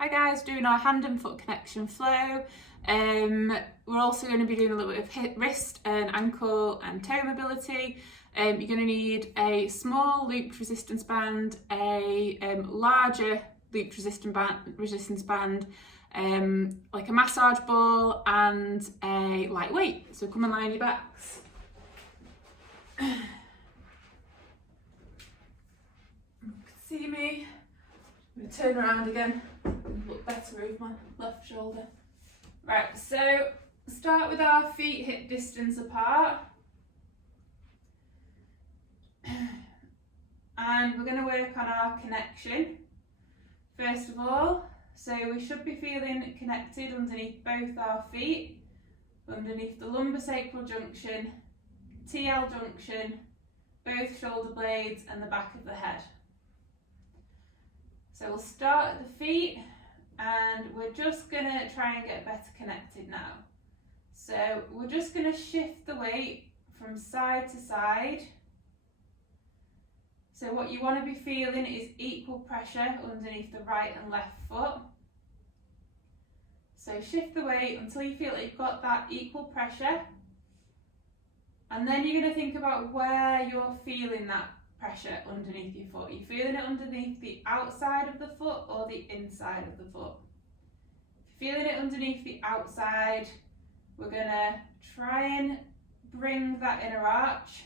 Hi guys, doing our hand and foot connection flow. We're also going to be doing a little bit of hip, wrist and ankle and toe mobility. You're going to need a small looped resistance band, a larger looped resistance band, like a massage ball and a light weight. So come and lie on your backs. You can see me. I'm going to turn around again. Look better over my left shoulder. Right, so start with our feet hip distance apart. And we're going to work on our connection. First of all, so we should be feeling connected underneath both our feet, underneath the lumbosacral junction, TL junction, both shoulder blades and the back of the head. So we'll start at the feet and we're just going to try and get better connected now. So we're just going to shift the weight from side to side. So what you want to be feeling is equal pressure underneath the right and left foot. So shift the weight until you feel like you've got that equal pressure. And then you're going to think about where you're feeling that pressure underneath your foot. Are you feeling it underneath the outside of the foot or the inside of the foot? If you're feeling it underneath the outside, we're going to try and bring that inner arch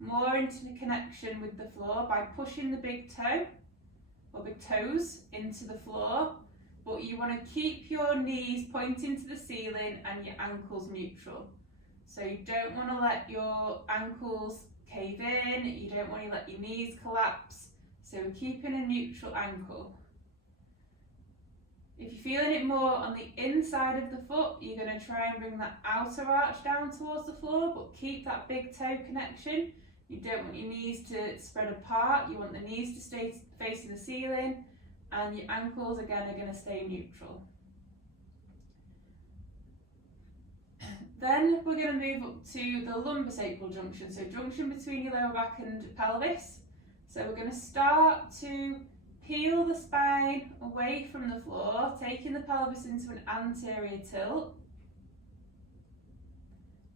more into the connection with the floor by pushing the big toe or big toes into the floor, but you want to keep your knees pointing to the ceiling and your ankles neutral. So you don't want to let your ankles cave in, you don't want to let your knees collapse, so we're keeping a neutral ankle. If you're feeling it more on the inside of the foot, you're going to try and bring that outer arch down towards the floor, but keep that big toe connection. You don't want your knees to spread apart, you want the knees to stay facing the ceiling, and your ankles again are going to stay neutral. Then we're going to move up to the lumbosacral junction, so junction between your lower back and pelvis. So we're going to start to peel the spine away from the floor, taking the pelvis into an anterior tilt.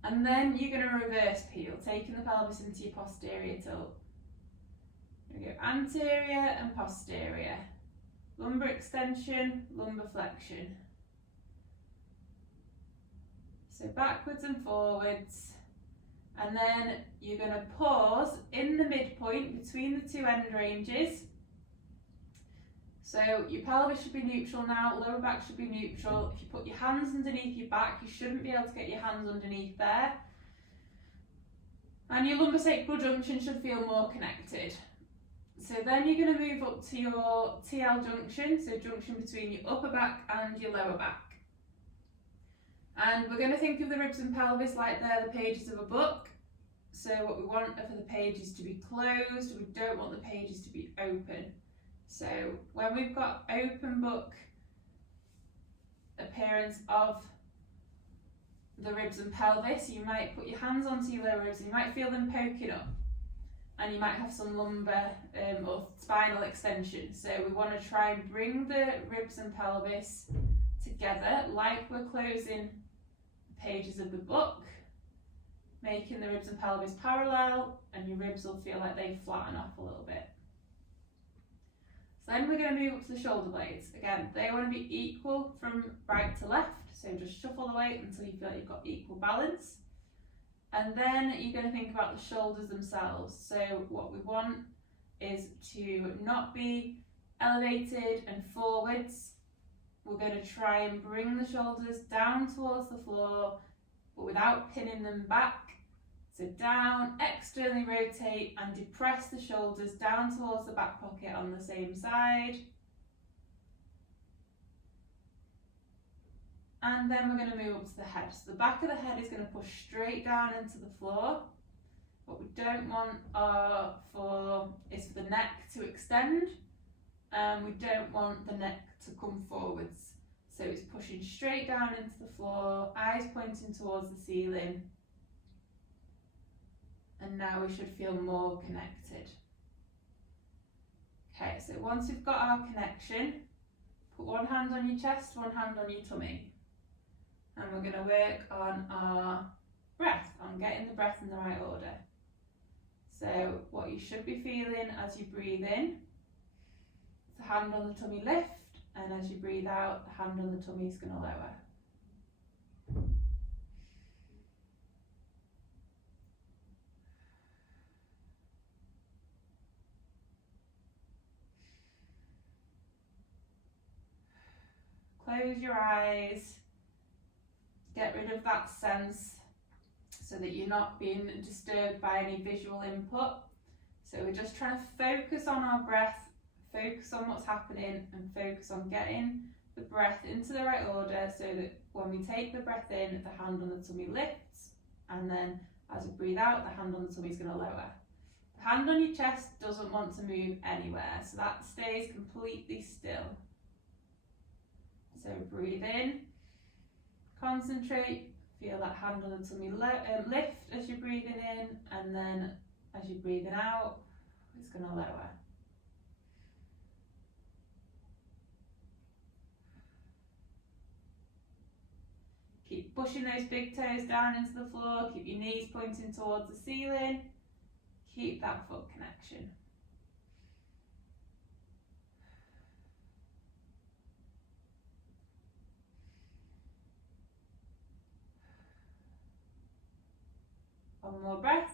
And then you're going to reverse peel, taking the pelvis into your posterior tilt. We go anterior and posterior, lumbar extension, lumbar flexion. So backwards and forwards, and then you're going to pause in the midpoint between the two end ranges. So your pelvis should be neutral now, lower back should be neutral. If you put your hands underneath your back, you shouldn't be able to get your hands underneath there. And your lumbosacral junction should feel more connected. So then you're going to move up to your TL junction, so junction between your upper back and your lower back. And we're going to think of the ribs and pelvis like they're the pages of a book. So what we want are for the pages to be closed, we don't want the pages to be open. So when we've got open book appearance of the ribs and pelvis, you might put your hands onto your lower ribs and you might feel them poking up. And you might have some lumbar or spinal extension. So we want to try and bring the ribs and pelvis together like we're closing pages of the book, making the ribs and pelvis parallel, and your ribs will feel like they flatten off a little bit. So then we're going to move up to the shoulder blades. Again, they want to be equal from right to left, so just shuffle the weight until you feel like you've got equal balance. And then you're going to think about the shoulders themselves. So what we want is to not be elevated and forwards. We're going to try and bring the shoulders down towards the floor, but without pinning them back. So down, externally rotate and depress the shoulders down towards the back pocket on the same side. And then we're going to move up to the head. So the back of the head is going to push straight down into the floor. What we don't want is for the neck to extend. We don't want the neck to come forwards. So it's pushing straight down into the floor, eyes pointing towards the ceiling. And now we should feel more connected. Okay, so once we've got our connection, Put one hand on your chest, one hand on your tummy. And we're going to work on our breath, on getting the breath in the right order. So what you should be feeling as you breathe in, the hand on the tummy lift, and as you breathe out, the hand on the tummy is going to lower. Close your eyes, get rid of that sense so that you're not being disturbed by any visual input. So we're just trying to focus on our breath, focus on what's happening, and focus on getting the breath into the right order so that when we take the breath in, the hand on the tummy lifts, and then as we breathe out, the hand on the tummy is going to lower. The hand on your chest doesn't want to move anywhere, so that stays completely still. So breathe in, concentrate, feel that hand on the tummy lift as you're breathing in, and then as you're breathing out, it's going to lower. Keep pushing those big toes down into the floor, keep your knees pointing towards the ceiling, keep that foot connection. One more breath.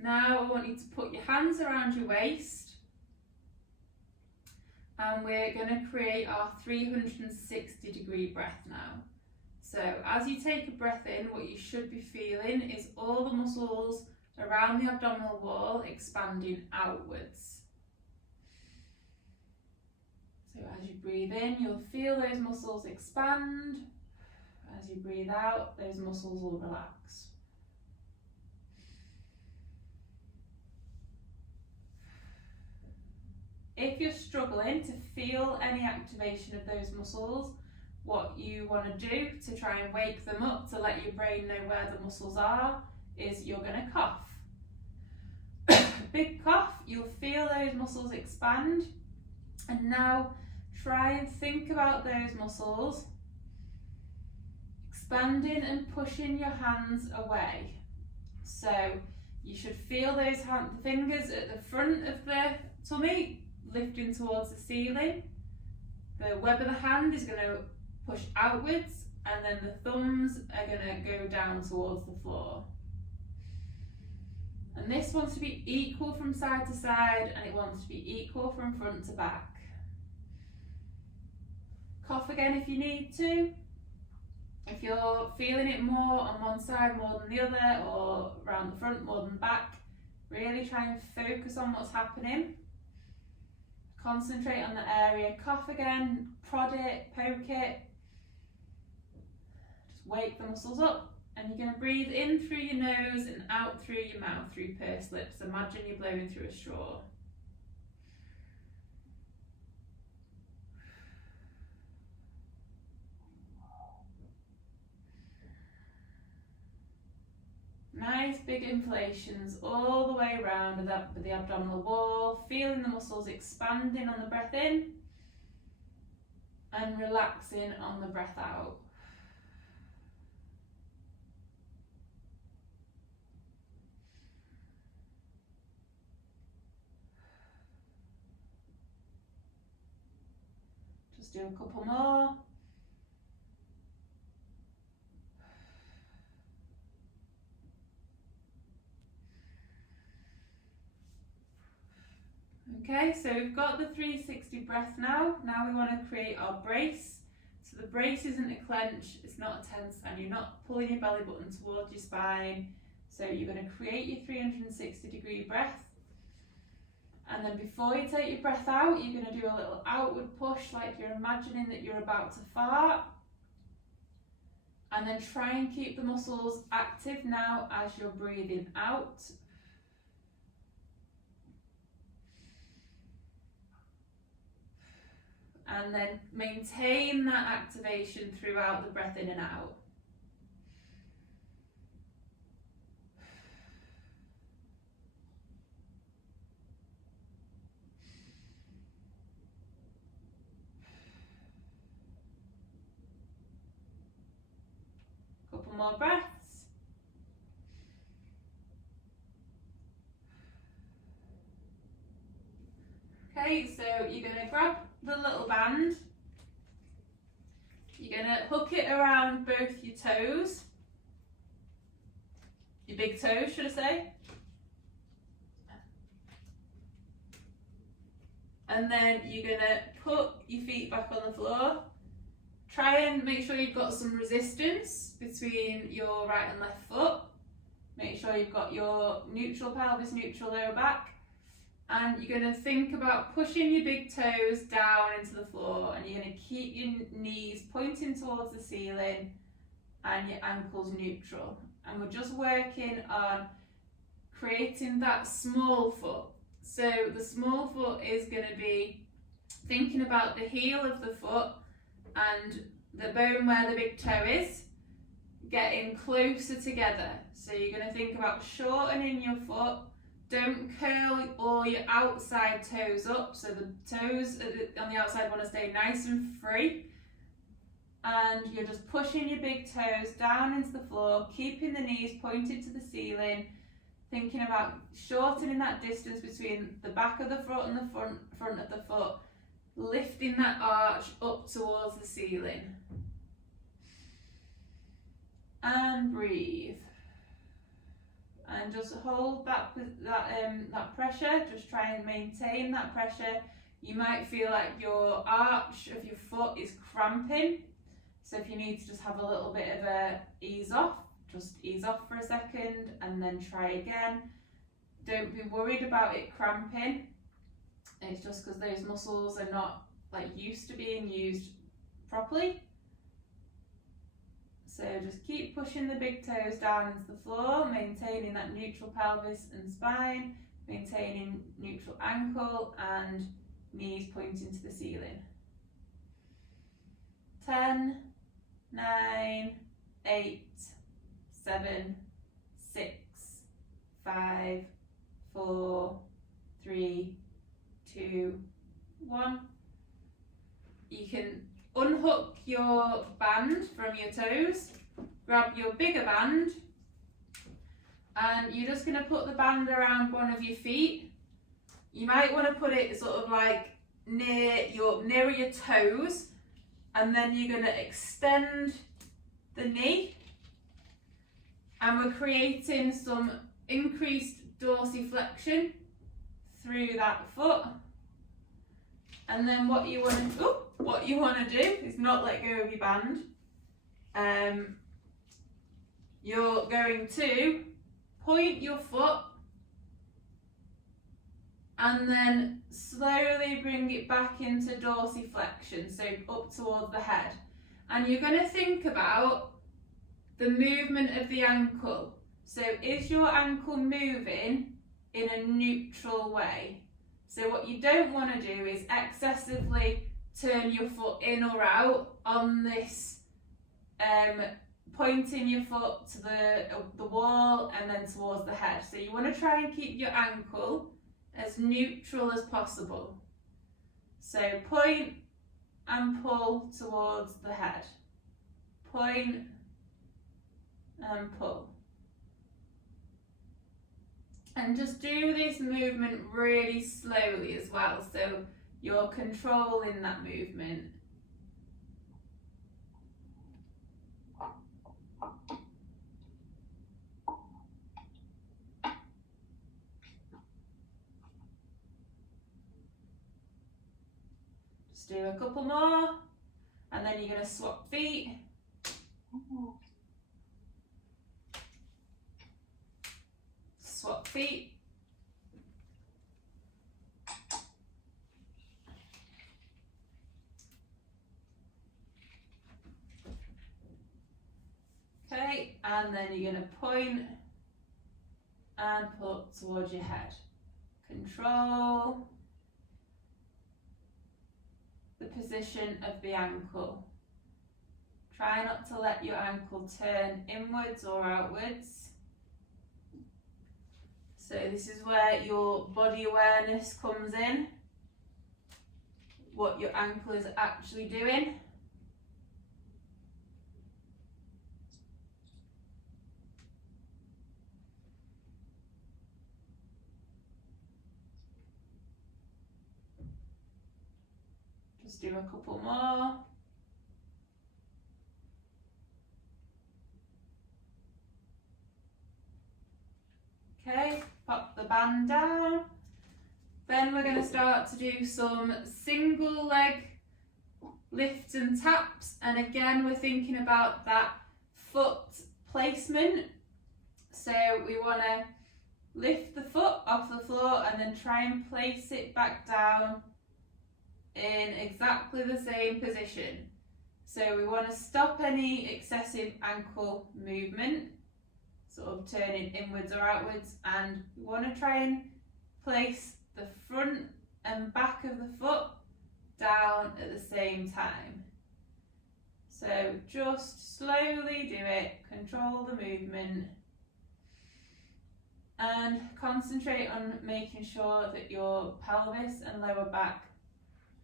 Now I want you to put your hands around your waist, and we're going to create our 360-degree breath now. So as you take a breath in, what you should be feeling is all the muscles around the abdominal wall expanding outwards. So as you breathe in, you'll feel those muscles expand. As you breathe out, those muscles will relax. If you're struggling to feel any activation of those muscles, what you want to do to try and wake them up, to let your brain know where the muscles are, is you're going to cough. Big cough, you'll feel those muscles expand, and now try and think about those muscles expanding and pushing your hands away. So you should feel those fingers at the front of the tummy lifting towards the ceiling. The web of the hand is going to push outwards, and then the thumbs are going to go down towards the floor. And this wants to be equal from side to side, and it wants to be equal from front to back. Cough again if you need to. If you're feeling it more on one side more than the other, or around the front more than back, really try and focus on what's happening. Concentrate on the area. Cough again, prod it, poke it. Just wake the muscles up, and you're going to breathe in through your nose and out through your mouth through pursed lips. Imagine you're blowing through a straw. Nice big inflations all the way around with the abdominal wall, feeling the muscles expanding on the breath in and relaxing on the breath out. Just do a couple more. Okay, so we've got the 360 breath now. Now we want to create our brace. So the brace isn't a clench, it's not a tense, and you're not pulling your belly button towards your spine. So you're going to create your 360-degree breath. And then before you take your breath out, you're going to do a little outward push like you're imagining that you're about to fart. And then try and keep the muscles active now as you're breathing out. And then maintain that activation throughout the breath in and out. Okay, so you're going to grab the little band, you're going to hook it around both your toes, your big toes should I say, and then you're going to put your feet back on the floor. Try and make sure you've got some resistance between your right and left foot. Make sure you've got your neutral pelvis, neutral lower back. And you're going to think about pushing your big toes down into the floor, and you're going to keep your knees pointing towards the ceiling and your ankles neutral. And we're just working on creating that small foot. So the small foot is going to be thinking about the heel of the foot and the bone where the big toe is getting closer together. So you're going to think about shortening your foot. Don't curl all your outside toes up, so the toes on the outside want to stay nice and free. And you're just pushing your big toes down into the floor, keeping the knees pointed to the ceiling, thinking about shortening that distance between the back of the foot and the front of the foot, lifting that arch up towards the ceiling. And breathe. And just hold that pressure, just try and maintain that pressure. You might feel like your arch of your foot is cramping, so if you need to just have a little bit of a ease off, just ease off for a second and then try again. Don't be worried about it cramping, it's just because those muscles are not used to being used properly. So just keep pushing the big toes down into the floor, maintaining that neutral pelvis and spine, maintaining neutral ankle and knees pointing to the ceiling. 10, 9, 8, 7, 6, 5, 4, 3, 2, 1. You can unhook your band from your toes, grab your bigger band, and you're just going to put the band around one of your feet. You might want to put it sort of nearer your toes, and then you're going to extend the knee, and we're creating some increased dorsiflexion through that foot. And then what you want to do is not let go of your band. You're going to point your foot and then slowly bring it back into dorsiflexion, so up towards the head. And you're going to think about the movement of the ankle. So is your ankle moving in a neutral way? So what you don't want to do is excessively turn your foot in or out on this, pointing your foot to the wall and then towards the head. So you want to try and keep your ankle as neutral as possible. So point and pull towards the head. Point and pull. And just do this movement really slowly as well, so you're controlling that movement. Just do a couple more, and then you're going to swap feet. Swap feet. Okay, and then you're going to point and pull towards your head. Control the position of the ankle. Try not to let your ankle turn inwards or outwards. So this is where your body awareness comes in, what your ankle is actually doing. Just do a couple more. Okay, pop the band down. Then we're going to start to do some single leg lifts and taps, and again we're thinking about that foot placement. So we want to lift the foot off the floor and then try and place it back down in exactly the same position. So we want to stop any excessive ankle movement, sort of turning inwards or outwards, and we want to try and place the front and back of the foot down at the same time. So just slowly do it, control the movement, and concentrate on making sure that your pelvis and lower back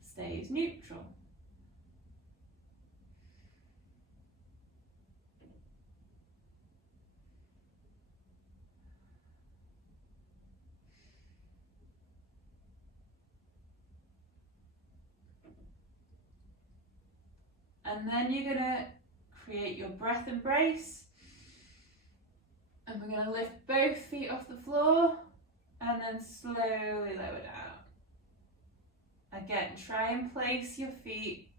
stays neutral. And then you're going to create your breath embrace. And we're going to lift both feet off the floor and then slowly lower down. Again, try and place your feet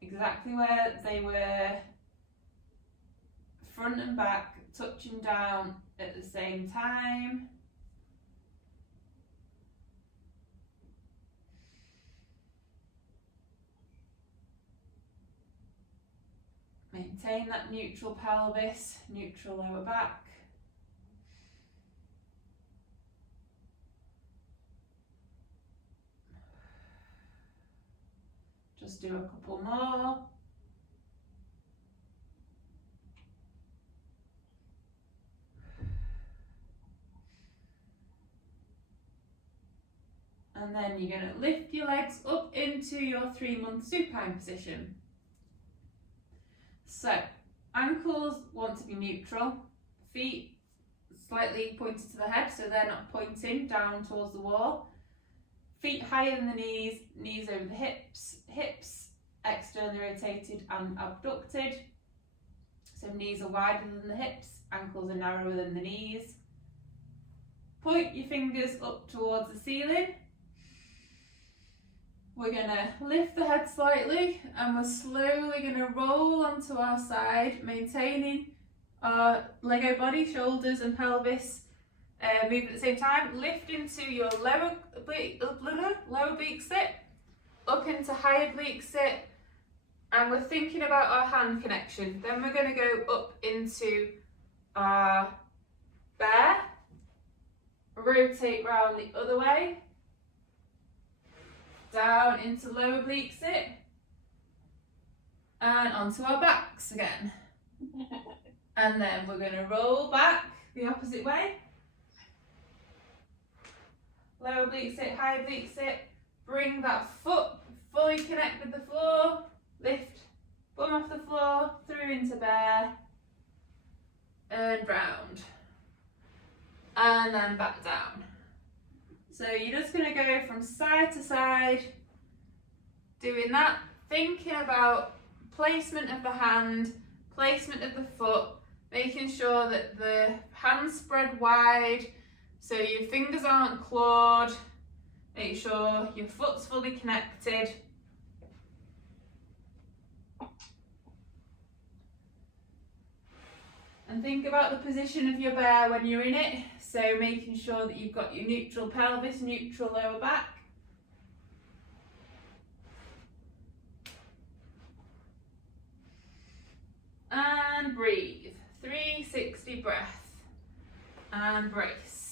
exactly where they were, front and back, touching down at the same time. Maintain that neutral pelvis, neutral lower back. Just do a couple more. And then you're going to lift your legs up into your 3-month supine position. So, ankles want to be neutral, feet slightly pointed to the head so they're not pointing down towards the wall. Feet higher than the knees, knees over the hips, hips externally rotated and abducted. So knees are wider than the hips, ankles are narrower than the knees. Point your fingers up towards the ceiling. We're going to lift the head slightly and we're slowly going to roll onto our side, maintaining our Lego body, shoulders and pelvis move at the same time. Lift into your lower oblique sit, up into high oblique sit, and we're thinking about our hand connection. Then we're going to go up into our bear, rotate round the other way, down into low oblique sit, and onto our backs again. And then we're going to roll back the opposite way. Low oblique sit, high oblique sit. Bring that foot fully connect with the floor. Lift, bum off the floor, through into bear, and round. And then back down. So you're just going to go from side to side, doing that, thinking about placement of the hand, placement of the foot, making sure that the hands spread wide so your fingers aren't clawed, make sure your foot's fully connected. And think about the position of your bear when you're in it, so making sure that you've got your neutral pelvis, neutral lower back. And breathe, 360 breath, and brace.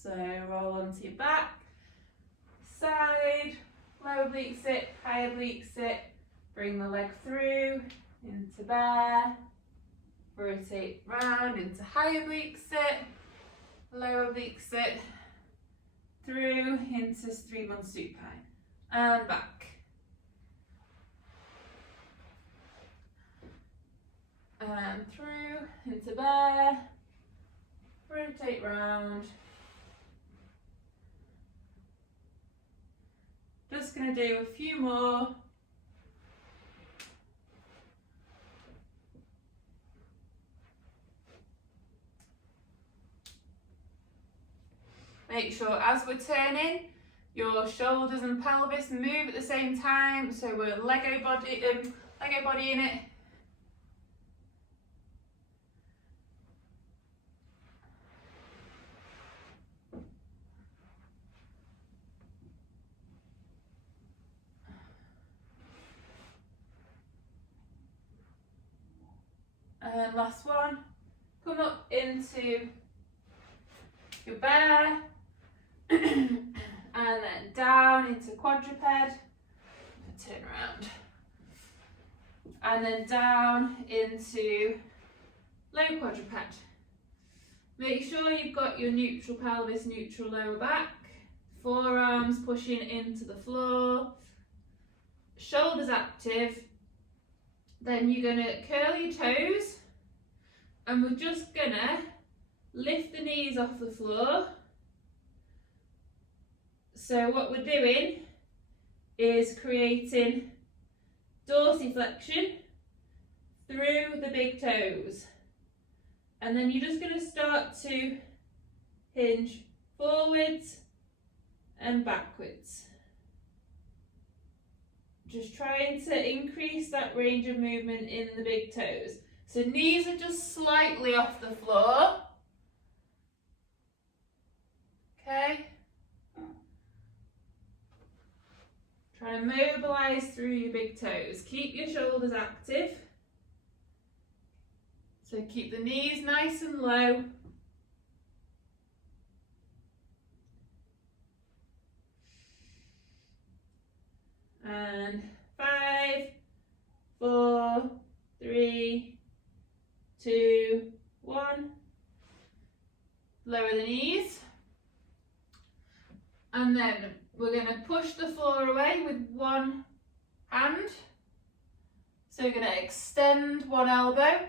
So roll onto your back, side, low oblique sit, high oblique sit, bring the leg through, into bear, rotate round into high oblique sit, low oblique sit, through into 3-month supine. and back. And through into bear, rotate round. Just going to do a few more. Make sure as we're turning, your shoulders and pelvis move at the same time, so we're Lego body in it. And last one, come up into your bear, and then down into quadruped, turn around, and then down into low quadruped. Make sure you've got your neutral pelvis, neutral lower back, forearms pushing into the floor, shoulders active. Then you're going to curl your toes, and we're just going to lift the knees off the floor. So what we're doing is creating dorsiflexion through the big toes. And then you're just going to start to hinge forwards and backwards. Just trying to increase that range of movement in the big toes. So knees are just slightly off the floor. Okay. Try and mobilise through your big toes. Keep your shoulders active. So keep the knees nice and low. And 5, 4, 3, 2, 1. Lower the knees. And then we're going to push the floor away with one hand. So we're going to extend one elbow,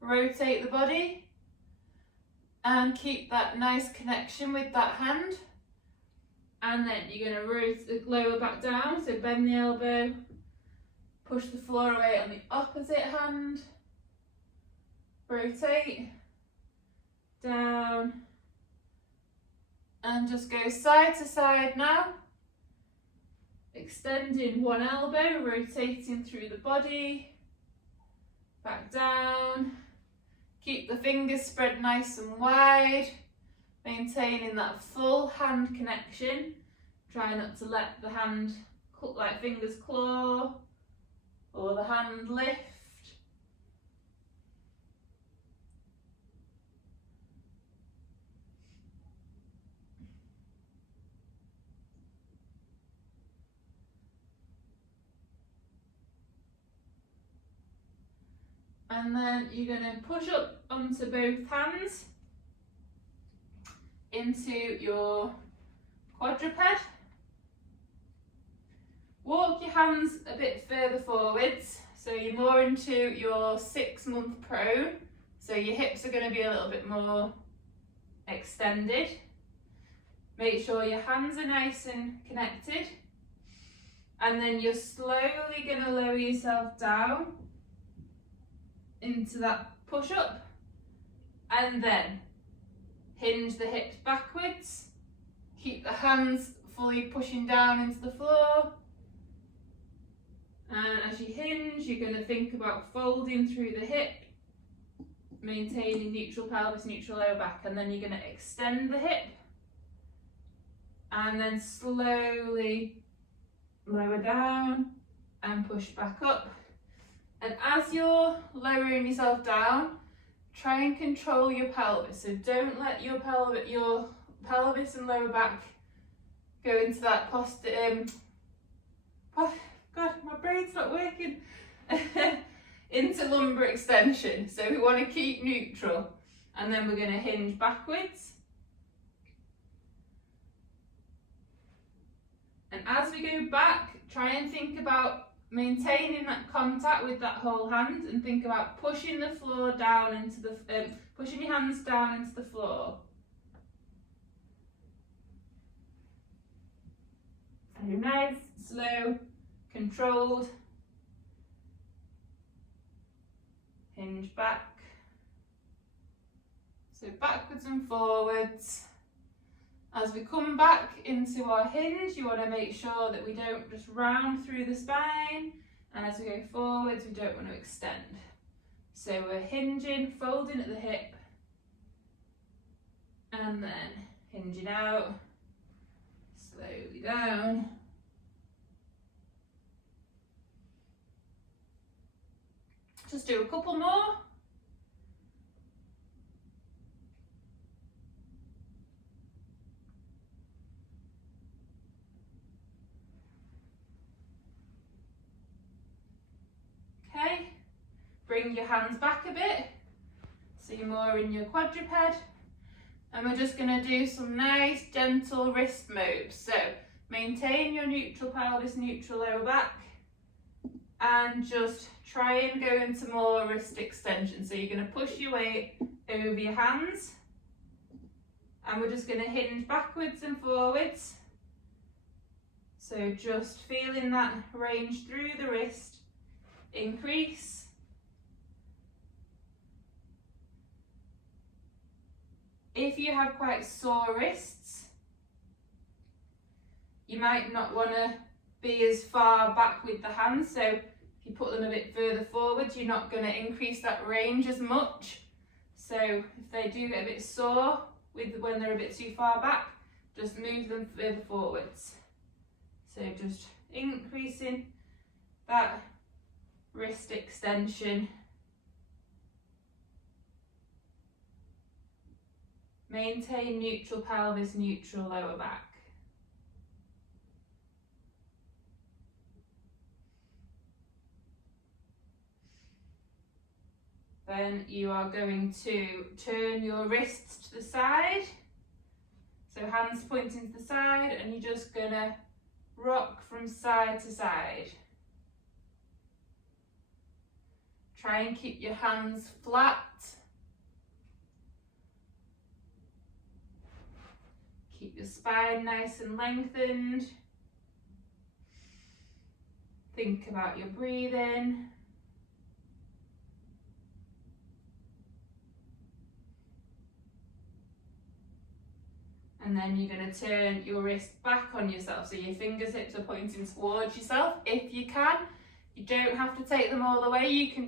rotate the body, and keep that nice connection with that hand. And then you're going to rotate, lower back down, so bend the elbow, push the floor away on the opposite hand, rotate, down, and just go side to side now, extending one elbow, rotating through the body, back down, keep the fingers spread nice and wide, maintaining that full hand connection. Try not to let the hand, like fingers claw, or the hand lift. And then you're going to push up onto both hands into your quadruped. Walk your hands a bit further forwards, so you're more into your 6-month prone, so your hips are going to be a little bit more extended. Make sure your hands are nice and connected, and then you're slowly going to lower yourself down into that push up, and then hinge the hips backwards, keep the hands fully pushing down into the floor, and as you hinge you're going to think about folding through the hip, maintaining neutral pelvis, neutral lower back, and then you're going to extend the hip and then slowly lower down and push back up. And as you're lowering yourself down, try and control your pelvis. So don't let your pelvis and lower back go into that God, my brain's not working. Into lumbar extension. So we want to keep neutral. And then we're going to hinge backwards. And as we go back, try and think about maintaining that contact with that whole hand, and think about pushing the floor down into the, pushing your hands down into the floor. So nice, slow, controlled. Hinge back. So backwards and forwards. As we come back into our hinge, you want to make sure that we don't just round through the spine, and as we go forwards, we don't want to extend. So we're hinging, folding at the hip, and then hinging out, slowly down. Just do a couple more. Okay, bring your hands back a bit, so you're more in your quadruped, and we're just going to do some nice gentle wrist moves. So maintain your neutral pelvis, neutral lower back, and just try and go into more wrist extension. So you're going to push your weight over your hands, and we're just going to hinge backwards and forwards. So just feeling that range through the wrist increase. If you have quite sore wrists, you might not want to be as far back with the hands, so if you put them a bit further forward, you're not going to increase that range as much. So if they do get a bit sore when they're a bit too far back, just move them further forwards. So just increasing that wrist extension. Maintain neutral pelvis, neutral lower back. Then you are going to turn your wrists to the side. So hands pointing to the side, and you're just going to rock from side to side. Try and keep your hands flat. Keep your spine nice and lengthened. Think about your breathing. And then you're going to turn your wrist back on yourself, so your fingertips are pointing towards yourself if you can. You don't have to take them all the way, you can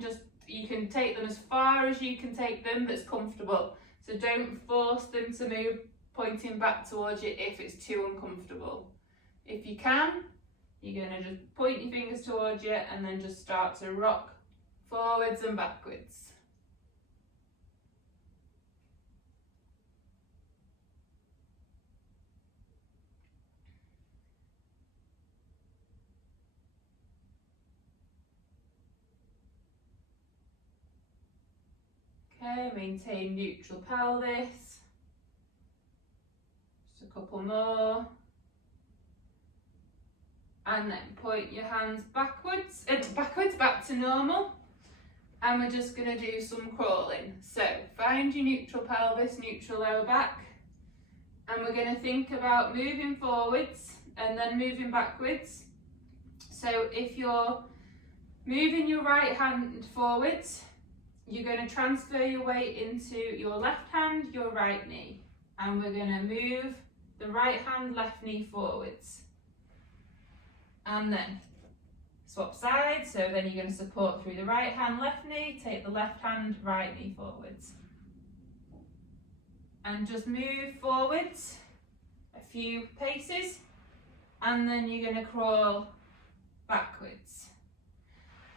take them as far as you can take them that's comfortable. So don't force them to move pointing back towards you if it's too uncomfortable. If you can, you're going to just point your fingers towards you and then just start to rock forwards and backwards. Okay, maintain neutral pelvis. Just a couple more. And then point your hands backwards, back to normal. And we're just going to do some crawling. So find your neutral pelvis, neutral lower back. And we're going to think about moving forwards and then moving backwards. So if you're moving your right hand forwards, you're going to transfer your weight into your left hand, your right knee. And we're going to move the right hand, left knee forwards. And then swap sides. So then you're going to support through the right hand, left knee, take the left hand, right knee forwards. And just move forwards a few paces. And then you're going to crawl backwards.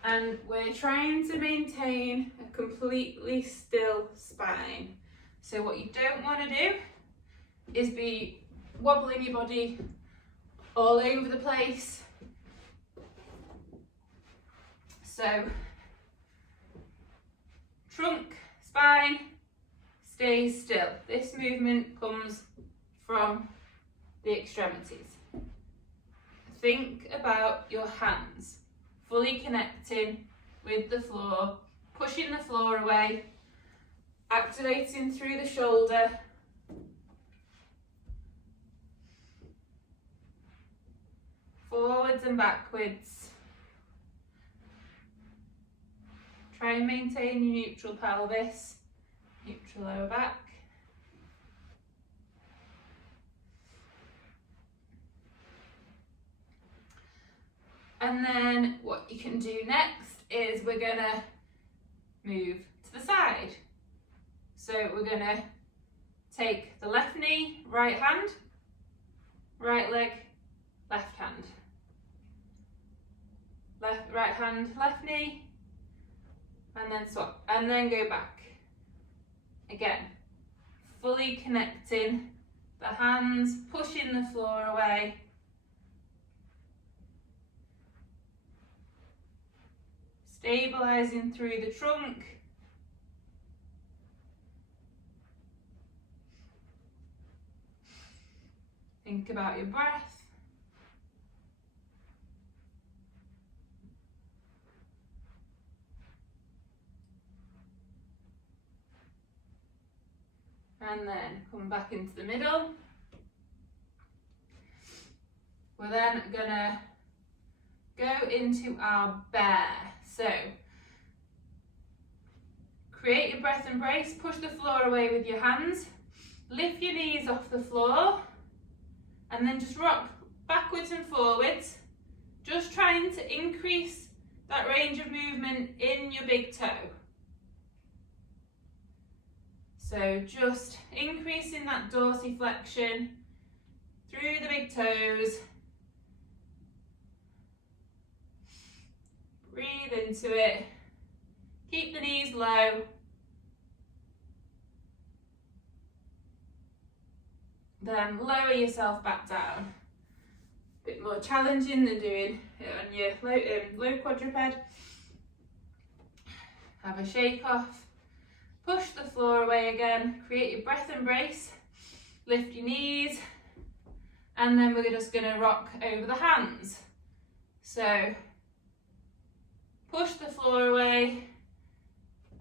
And we're trying to maintain a completely still spine. So what you don't want to do is be wobbling your body all over the place. So trunk, spine, stay still. This movement comes from the extremities. think about your hands, fully connecting with the floor, pushing the floor away, activating through the shoulder. Forwards and backwards. Try and maintain your neutral pelvis, neutral lower back. And then what you can do next is we're gonna move to the side. So we're gonna take the left knee, right hand, right leg, left hand. Right hand, left knee, and then swap, and then go back. Again, fully connecting the hands, pushing the floor away. Stabilising through the trunk. Think about your breath. And then come back into the middle. We're then gonna go into our bear. So, create your breath embrace, push the floor away with your hands, lift your knees off the floor, and then just rock backwards and forwards, just trying to increase that range of movement in your big toe. So just increasing that dorsiflexion through the big toes. Breathe into it. Keep the knees low. Then lower yourself back down. A bit more challenging than doing it on your low quadruped. Have a shake off. Push the floor away again, create your breath embrace, lift your knees, and then we're just going to rock over the hands. So, push the floor away,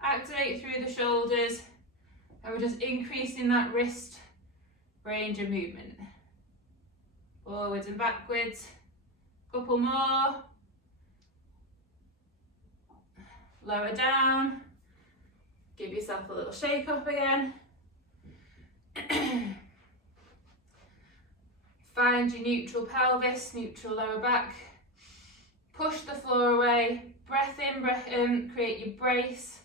activate through the shoulders, and we're just increasing that wrist range of movement. Forwards and backwards, couple more, lower down. Give yourself a little shake off again. Find your neutral pelvis, neutral lower back. Push the floor away. Breath in, breath in. Create your brace.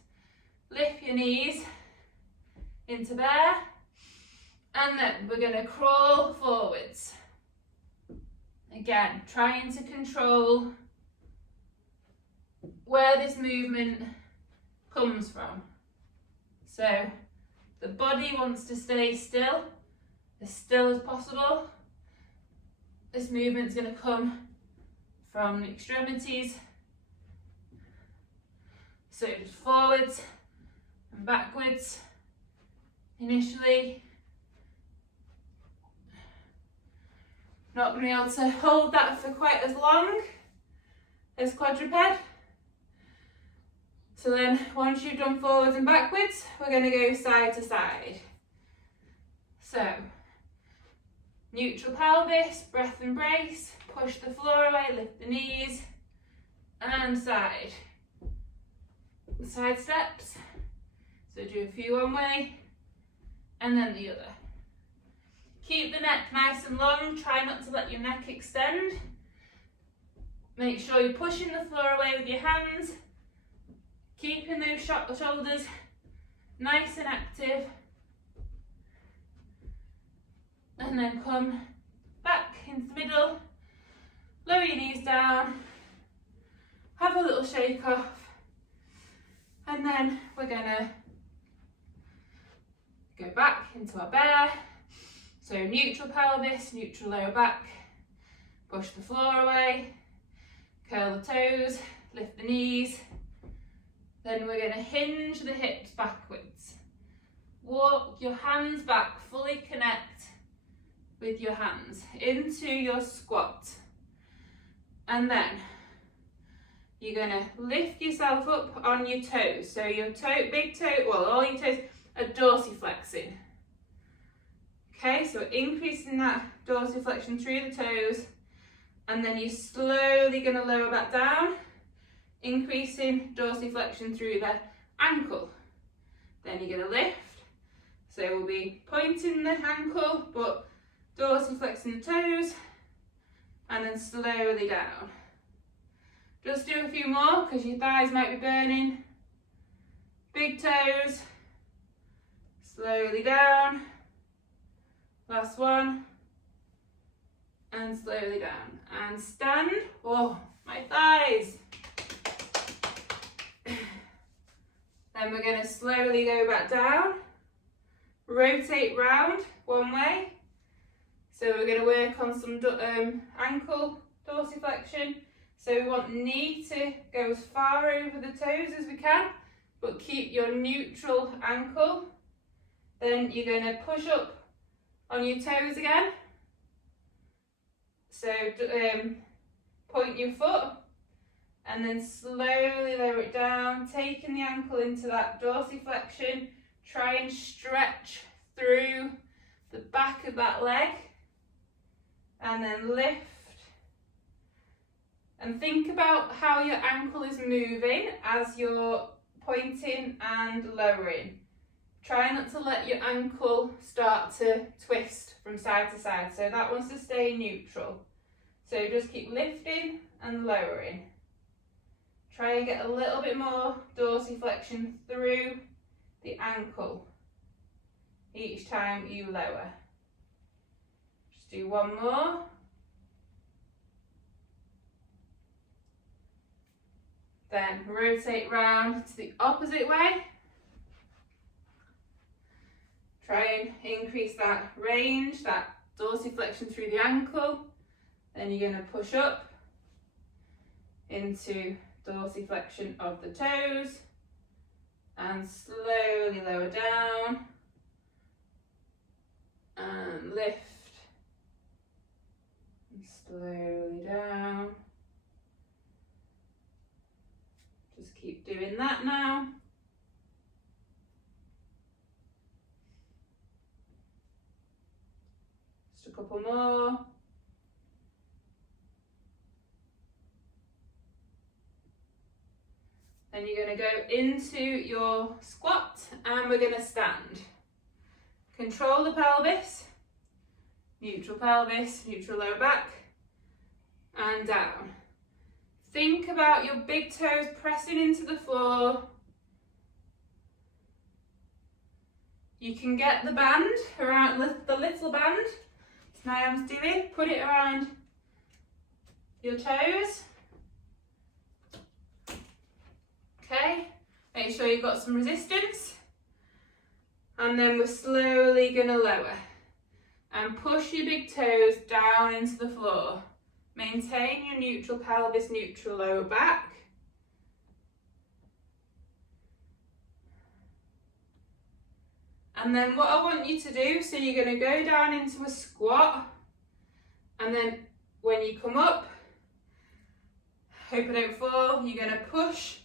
Lift your knees into bear. And then we're going to crawl forwards. Again, trying to control where this movement comes from. So the body wants to stay still, as still as possible. This movement's going to come from the extremities. So just forwards and backwards initially. Not going to be able to hold that for quite as long as quadruped. So then once you've done forwards and backwards, we're going to go side to side. So, neutral pelvis, breath embrace, push the floor away, lift the knees, and side. Side steps. So do a few one way, and then the other. Keep the neck nice and long, try not to let your neck extend. Make sure you're pushing the floor away with your hands. Keeping those shoulders nice and active. And then come back into the middle. Lower your knees down. Have a little shake off. And then we're going to go back into our bear. So neutral pelvis, neutral lower back. Push the floor away. Curl the toes. Lift the knees. Then we're going to hinge the hips backwards. Walk your hands back, fully connect with your hands into your squat. And then you're going to lift yourself up on your toes. So your big toe, well, all your toes are dorsiflexing. Okay, so increasing that dorsiflexion through the toes, and then you're slowly going to lower back down, increasing dorsiflexion through the ankle. Then you're going to lift. So we'll be pointing the ankle, but dorsiflexing the toes, and then slowly down. Just do a few more because your thighs might be burning. Big toes, slowly down. Last one, and slowly down. And stand. Oh, my thighs. Then we're going to slowly go back down. Rotate round one way. So we're going to work on some ankle dorsiflexion. So we want knee to go as far over the toes as we can, but keep your neutral ankle. Then you're going to push up on your toes again. So point your foot and then slowly lower it down, taking the ankle into that dorsiflexion. Try and stretch through the back of that leg and then lift. And think about how your ankle is moving as you're pointing and lowering. Try not to let your ankle start to twist from side to side. So that wants to stay neutral. So just keep lifting and lowering. Try and get a little bit more dorsiflexion through the ankle each time you lower. Just do one more. Then rotate round to the opposite way. Try and increase that range, that dorsiflexion through the ankle. Then you're going to push up into dorsiflexion of the toes and slowly lower down and lift and slowly down. Just keep doing that now. Just a couple more. Then you're going to go into your squat and we're going to stand. Control the pelvis, neutral lower back, and down. Think about your big toes pressing into the floor. You can get the band around, the little band, as Niam's doing, put it around your toes. Okay, make sure you've got some resistance. And then we're slowly going to lower. And push your big toes down into the floor. Maintain your neutral pelvis, neutral lower back. And then what I want you to do, so you're going to go down into a squat. And then when you come up, hope I don't fall, you're going to push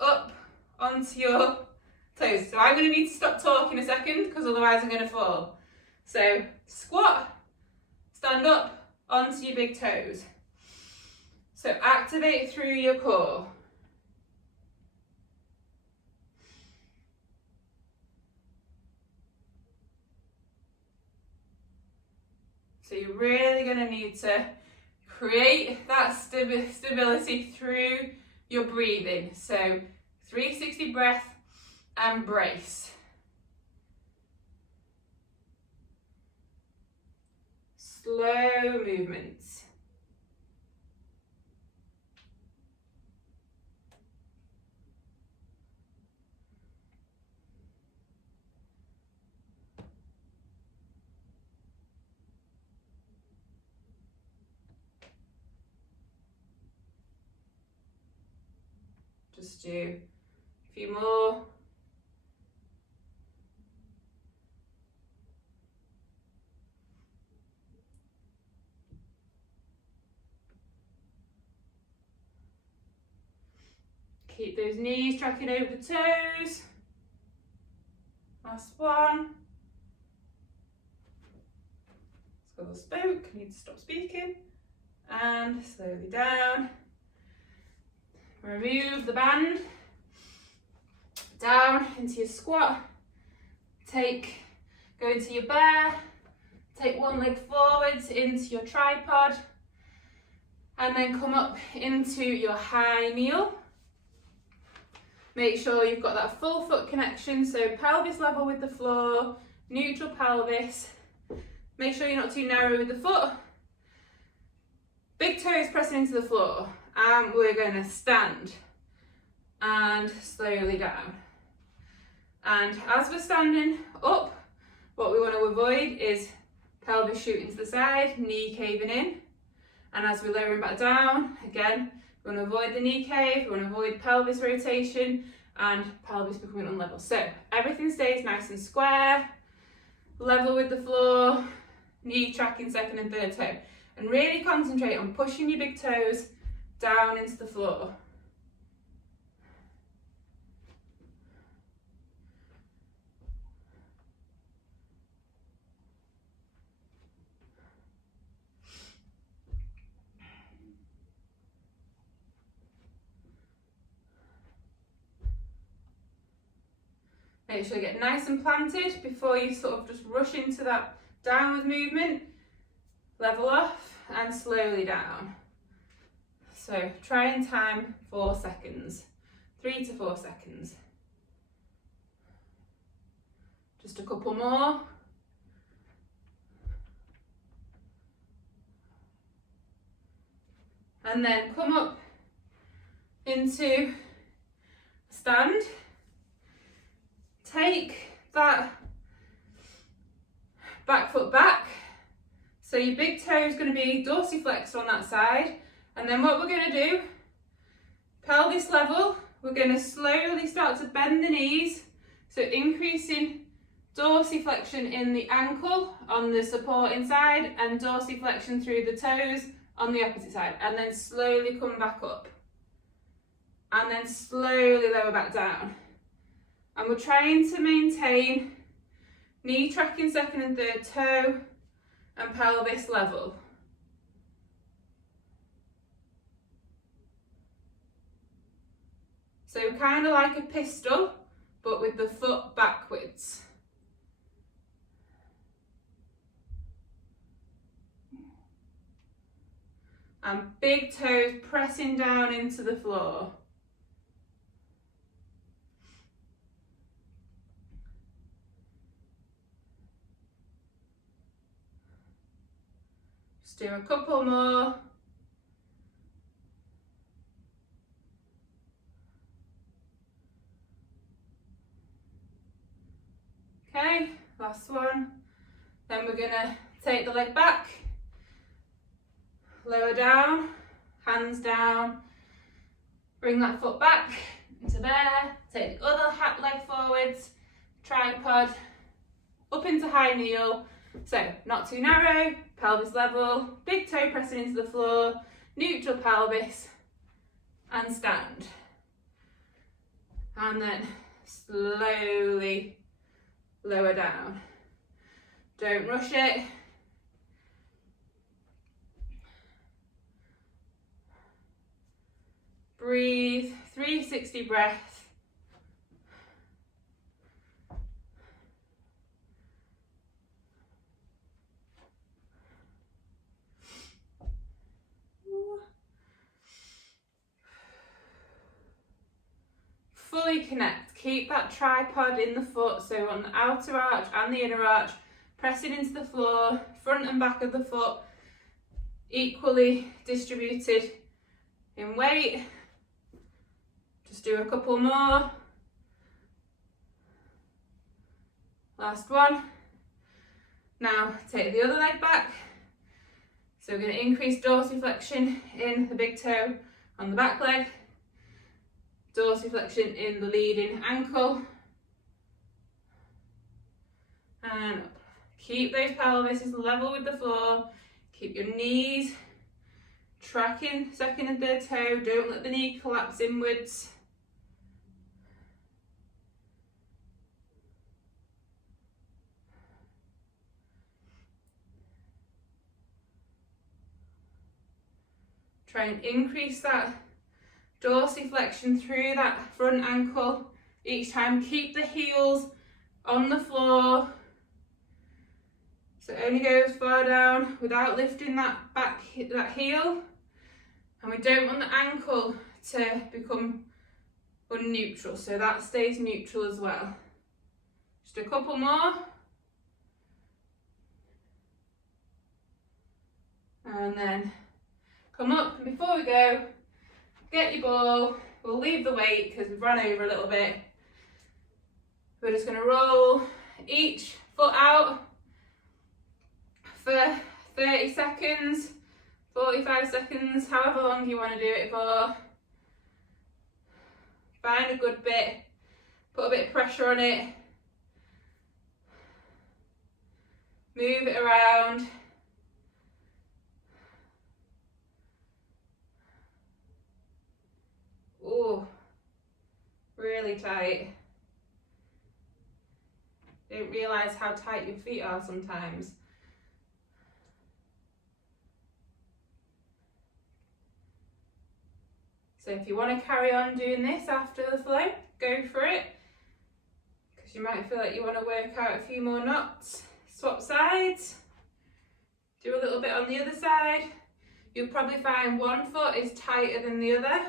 up onto your toes. So I'm going to need to stop talking a second because otherwise I'm going to fall. So squat, stand up onto your big toes. So activate through your core. So you're really going to need to create that stability through your breathing. So 360 breath and brace. Slow movements. Just do a few more. Keep those knees tracking over the toes. Last one. Still spoke, need to stop speaking. And slowly down. Remove the band. Down into your squat. Go into your bear. Take one leg forwards into your tripod. And then come up into your high kneel. Make sure you've got that full foot connection, so pelvis level with the floor, neutral pelvis. Make sure you're not too narrow with the foot. Big toes pressing into the floor, and we're going to stand and slowly down. And as we're standing up, what we want to avoid is pelvis shooting to the side, knee caving in. And as we're lowering back down, again, we want to avoid the knee cave, we want to avoid pelvis rotation and pelvis becoming unlevel. So everything stays nice and square, level with the floor, knee tracking second and third toe. And really concentrate on pushing your big toes down into the floor. Make sure you get nice and planted before you sort of just rush into that downward movement. Level off and slowly down. So try and time 4 seconds, 3 to 4 seconds. Just a couple more. And then come up into stand. Take that back foot back. So your big toe is going to be dorsiflexed on that side. And then what we're going to do, pelvis level, we're going to slowly start to bend the knees. So increasing dorsiflexion in the ankle on the supporting side and dorsiflexion through the toes on the opposite side. And then slowly come back up. And then slowly lower back down. And we're trying to maintain knee tracking second and third toe and pelvis level. So kind of like a pistol, but with the foot backwards. And big toes pressing down into the floor. Just do a couple more. Okay, last one. Then we're gonna take the leg back, lower down, hands down, bring that foot back into there, take the other leg forwards, tripod, up into high kneel. So not too narrow, pelvis level, big toe pressing into the floor, neutral pelvis, and stand. And then slowly lower down. Don't rush it. Breathe, 360 breaths. Fully connect, keep that tripod in the foot, so on the outer arch and the inner arch, pressing into the floor, front and back of the foot, equally distributed in weight. Just do a couple more. Last one. Now take the other leg back. So we're going to increase dorsiflexion in the big toe on the back leg. Dorsiflexion in the leading ankle. And up. Keep those pelvises level with the floor. Keep your knees tracking second and third toe. Don't let the knee collapse inwards. Try and increase that dorsiflexion through that front ankle each time. Keep the heels on the floor. So only go as far down without lifting that heel. And we don't want the ankle to become unneutral, so that stays neutral as well. Just a couple more. And then come up, and before we go, get your ball. We'll leave the weight because we've run over a little bit. We're just going to roll each foot out for 30 seconds, 45 seconds, however long you want to do it for. Find a good bit, put a bit of pressure on it, move it around. Oh, really tight. Don't realise how tight your feet are sometimes. So if you want to carry on doing this after the flow, go for it. Because you might feel like you want to work out a few more knots. Swap sides. Do a little bit on the other side. You'll probably find one foot is tighter than the other.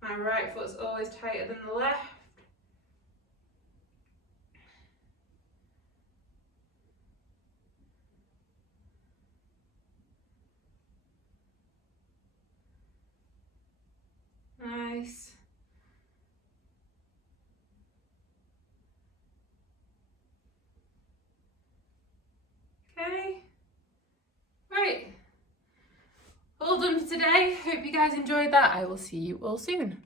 My right foot's always tighter than the left. Nice. Okay. Right. All done for today. Hope you guys enjoyed that. I will see you all soon.